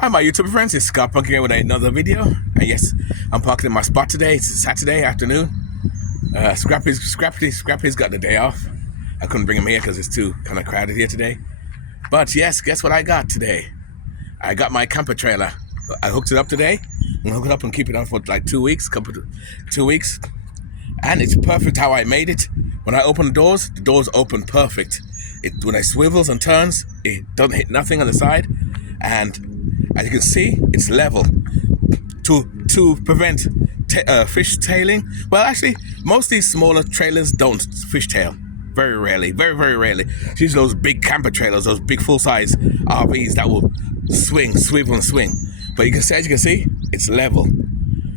Hi my YouTube friends, it's Scott Punk here with another video. And yes, I'm parking in my spot today. It's Saturday afternoon. Scrappy's got the day off. I couldn't bring him here because it's too kind of crowded here today. But yes, guess what I got today? I got my camper trailer. I hooked it up today. I'm gonna hook it up and keep it on for like 2 weeks, 2 weeks. And it's perfect how I made it. When I open the doors open perfect. When it swivels and turns, it doesn't hit nothing on the side. And as you can see, it's level to prevent fish tailing. Well, actually, most of these smaller trailers don't fish tail. Very rarely, very rarely. It's usually those big camper trailers, those big full-size RVs that will swivel and swing. But you can see, as you can see, it's level.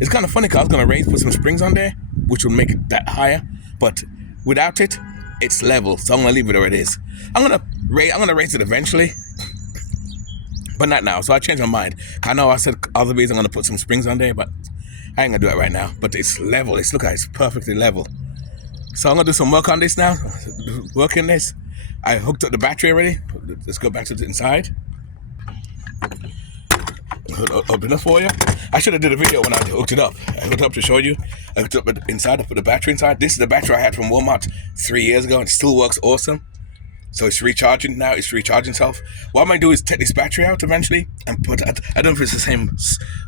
It's kind of funny because I was going to put some springs on there, which will make it that higher. But without it, it's level. So I'm going to leave it where it is. I'm going to raise it eventually. But not now, so I changed my mind. I know I said other days I'm going to put some springs on there, but I ain't going to do it right now. But it's level. Look at it, it's perfectly level. So I'm going to do some work on this now. Working this. I hooked up the battery already. Let's go back to the inside. Open it for you. I should have did a video when I hooked it up. I hooked it up to show you. I hooked up it inside. I put the battery inside. This is the battery I had from Walmart 3 years ago, and it still works awesome. So it's recharging now. It's recharging itself. What I'm going to do is take this battery out eventually and put, I don't know if it's the same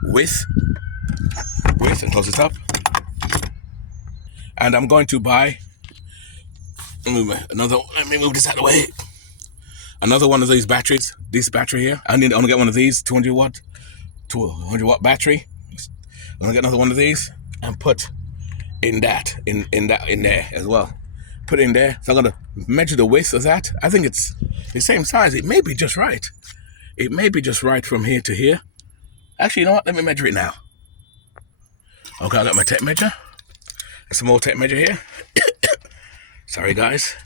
width, and close it up. And I'm going to buy another, let me move this out of the way. Another one of these batteries, this battery here. I want to get one of these, 200 watt battery. I'm going to get another one of these and put in there as well. Put it in there. So I'm going to measure the width of that. I think it's the same size. It may be just right. It may be just right from here to here. Actually, you know what? Let me measure it now. Okay, I got my tape measure. There's some more tape measure here. Sorry, guys.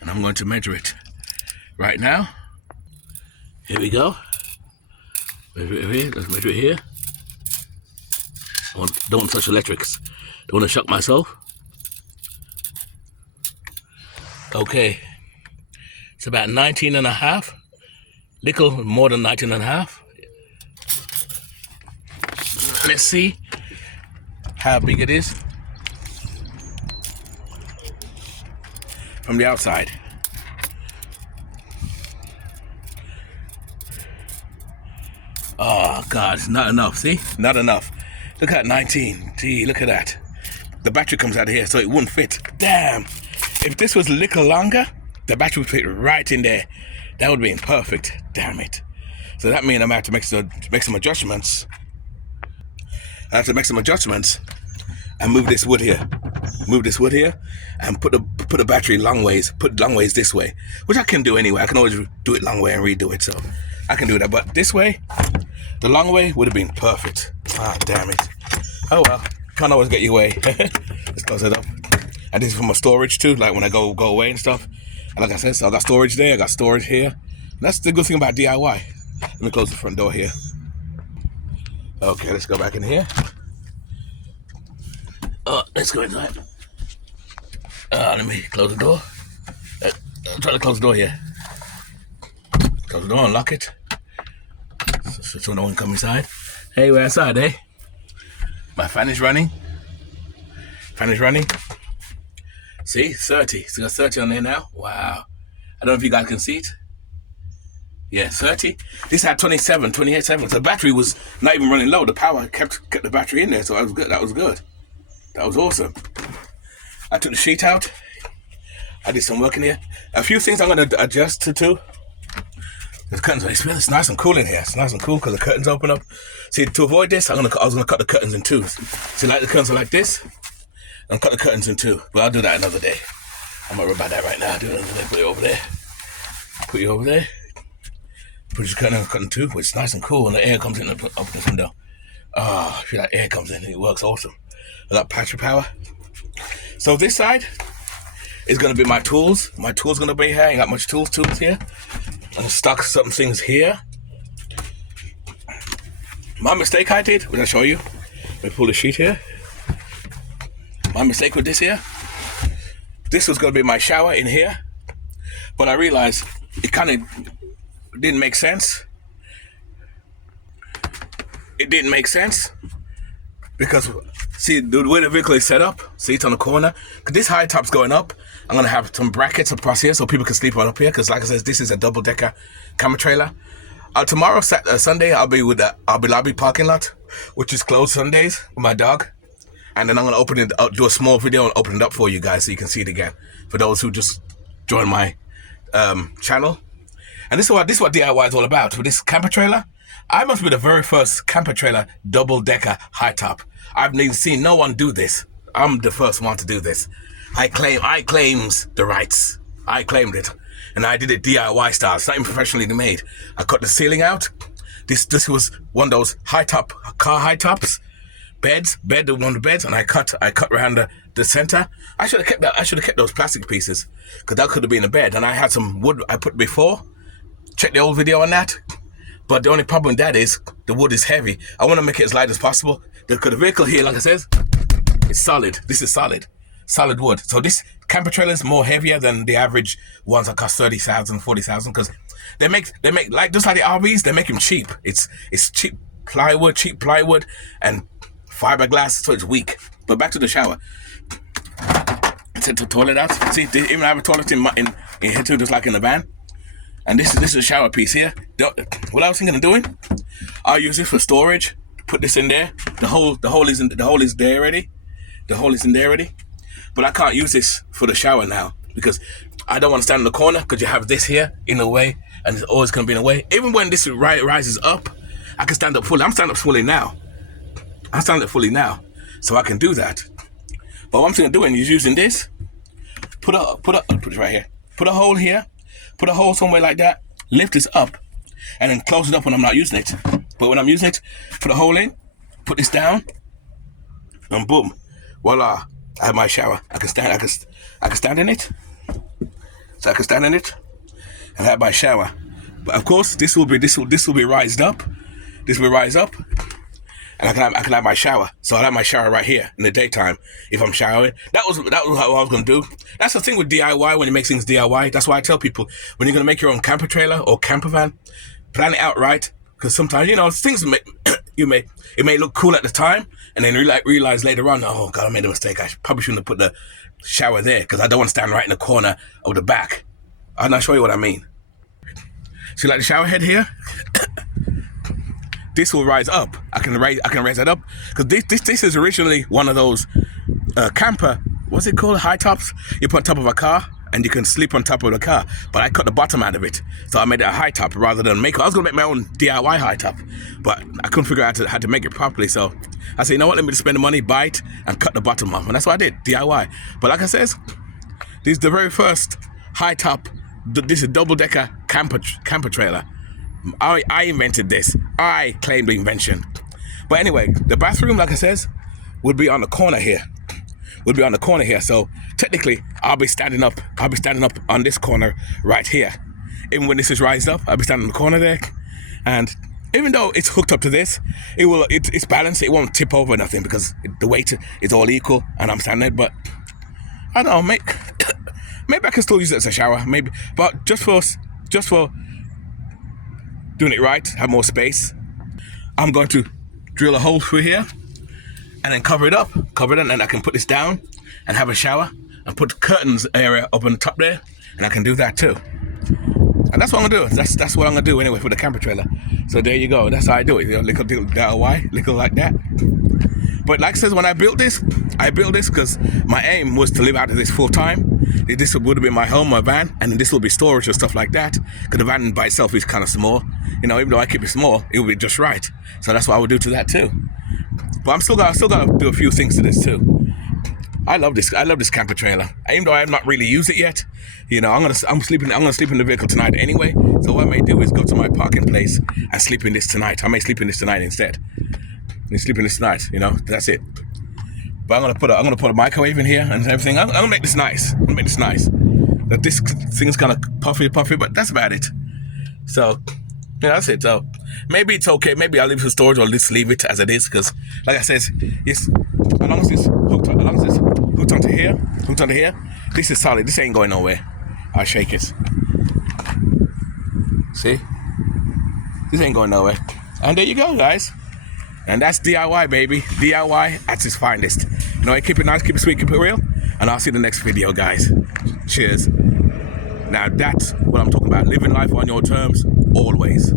And I'm going to measure it right now. Here we go. Measure it here. Let's measure it here. Don't want to touch electrics. Don't want to shock myself. Okay, it's about 19 and a half, little more than 19 and a half. Let's see how big it is from the outside. Oh God, it's not enough, see? Not enough. Look at 19, gee, look at that. The battery comes out of here, so it wouldn't fit. Damn. If this was a little longer, the battery would fit right in there. That would have been perfect. Damn it. So that means I'm going to have to make some adjustments. I have to make some adjustments and move this wood here. Move this wood here and put the battery long ways. Put long ways this way, which I can do anyway. I can always do it long way and redo it. So I can do that. But this way, the long way would have been perfect. Ah, damn it. Oh well. Can't always get your way. Let's close it up. And this is for my storage too, like when I go away and stuff. And like I said, so I got storage there, I got storage here. And that's the good thing about DIY. Let me close the front door here. Okay, let's go back in here. Let's go inside. Let me close the door. I'm trying to close the door here. Close the door and lock it. So no one come inside. Hey, we're outside, eh? My fan is running. Fan is running. See, 30. So got 30 on there now. Wow. I don't know if you guys can see it. Yeah, 30. This had 27, 28 seconds. The battery was not even running low. The power kept the battery in there, so that was good. That was good. That was awesome. I took the sheet out. I did some work in here. A few things I'm going to adjust to too. The curtains, it's nice and cool in here. It's nice and cool because the curtains open up. See, to avoid this, I was going to cut the curtains in two. See, like the curtains are like this. And cut the curtains in two. But I'll do that another day. I'm not worried about that right now. I'll do it another day. Put it over there. Put it over there. Put your curtain in two. It's nice and cool. And the air comes in up the window. Oh, I feel like air comes in. It works awesome. I got battery power. So this side is going to be my tools. My tools going to be here. I ain't got much tools here. I'm going to stock some things here. My mistake I did, which I'll show you. Let me pull the sheet here. My mistake with this here, this was going to be my shower in here, but I realized it kind of didn't make sense it didn't make sense because see the way the vehicle is set up, see it's on the corner. Cause this high top's going up. I'm gonna have some brackets across here so people can sleep on up here. Cause like I said, this is a double decker camper trailer. Tomorrow, Sunday, I'll be with the lobby parking lot, which is closed Sundays with my dog. And then I'm gonna open it, do a small video and open it up for you guys so you can see it again. For those who just joined my channel. And this is what DIY is all about. With this camper trailer, I must be the very first camper trailer double decker high top. I've never seen no one do this. I'm the first one to do this. I claims the rights. I claimed it. And I did it DIY style. It's not even professionally made. I cut the ceiling out. This was one of those car high tops. One of the beds, and I cut around the center. I should have kept that. I should have kept those plastic pieces because that could have been a bed. And I had some wood I put before. Check the old video on that. But the only problem with that is the wood is heavy. I want to make it as light as possible. Because the vehicle here, like I said, it's solid. This is solid wood. So this camper trailer is more heavier than the average ones that cost 30,000, 40,000 because they make like just like the RVs. They make them cheap. It's cheap plywood and fiberglass, so it's weak. But back to the shower. Take the toilet out. See, they even have a toilet in here too, just like in the van. And this is a shower piece here. What I was thinking of doing, I'll use this for storage. Put this in there. The hole is there already. The hole is in there already. But I can't use this for the shower now because I don't want to stand in the corner because you have this here in the way and it's always going to be in the way. Even when this rises up, I can stand up fully. I'm standing up fully now. So I can do that. But what I'm thinking of doing is using this. Put it right here. Put a hole here. Put a hole somewhere like that. Lift this up, and then close it up when I'm not using it. But when I'm using it, put a hole in. Put this down, and boom, voila! I have my shower. I can stand in it. So I can stand in it and have my shower. But of course, this will be rised up. This will rise up. And I can have my shower. So I'll have my shower right here in the daytime if I'm showering. That was what I was going to do. That's the thing with DIY when you make things DIY. That's why I tell people when you're going to make your own camper trailer or camper van, plan it out right. Because sometimes, things it may look cool at the time and then realize later on, oh God, I made a mistake. I probably shouldn't have put the shower there because I don't want to stand right in the corner of the back. I'll now show you what I mean. See like the shower head here? This will rise up. I can raise that up because this is originally one of those camper. What's it called? High tops. You put on top of a car and you can sleep on top of the car. But I cut the bottom out of it, so I made it a high top rather than make. I was gonna make my own DIY high top, but I couldn't figure out how to make it properly. So I said, you know what? Let me just spend the money, buy it, and cut the bottom off, and that's what I did. DIY. But like I says, this is the very first high top. This is double decker camper trailer. I invented this. I claim the invention. But anyway, the bathroom, like I says, would be on the corner here. So technically, I'll be standing up on this corner right here. Even when this is raised up, I'll be standing in the corner there. And even though it's hooked up to this, it's balanced. It won't tip over nothing because the weight is all equal and I'm standing there. But I don't know, maybe I can still use it as a shower. Maybe, but just for doing it right, have more space, I'm going to drill a hole through here and then cover it and then I can put this down and have a shower and put the curtains area up on the top there, and I can do that too. And that's what I'm gonna do. That's what I'm gonna do anyway for the camper trailer. So there you go. That's how I do it. Little DIY, little like that. But like I says, when I built this because my aim was to live out of this full time. This would have been my home, my van, and this will be storage and stuff like that. Because the van by itself is kind of small. Even though I keep it small, it will be just right. So that's what I would do to that too. But I'm still gonna do a few things to this too. I love this camper trailer. Even though I have not really used it yet, I'm gonna sleep in the vehicle tonight anyway. So what I may do is go to my parking place and sleep in this tonight. I may sleep in this tonight instead. That's it. But I'm gonna put a microwave in here and everything. I'm gonna make this nice. This thing's kind of puffy, but that's about it. So that's it. So maybe it's okay. Maybe I'll leave it for storage or just leave it as it is. Because like I said, yes, as long as it's hooked onto here, this is solid. This ain't going nowhere. I'll shake it. See? This ain't going nowhere. And there you go, guys. And that's DIY, baby. DIY at its finest. You know, keep it nice, keep it sweet, keep it real. And I'll see you in the next video, guys. Cheers. Now that's what I'm talking about. Living life on your terms, always.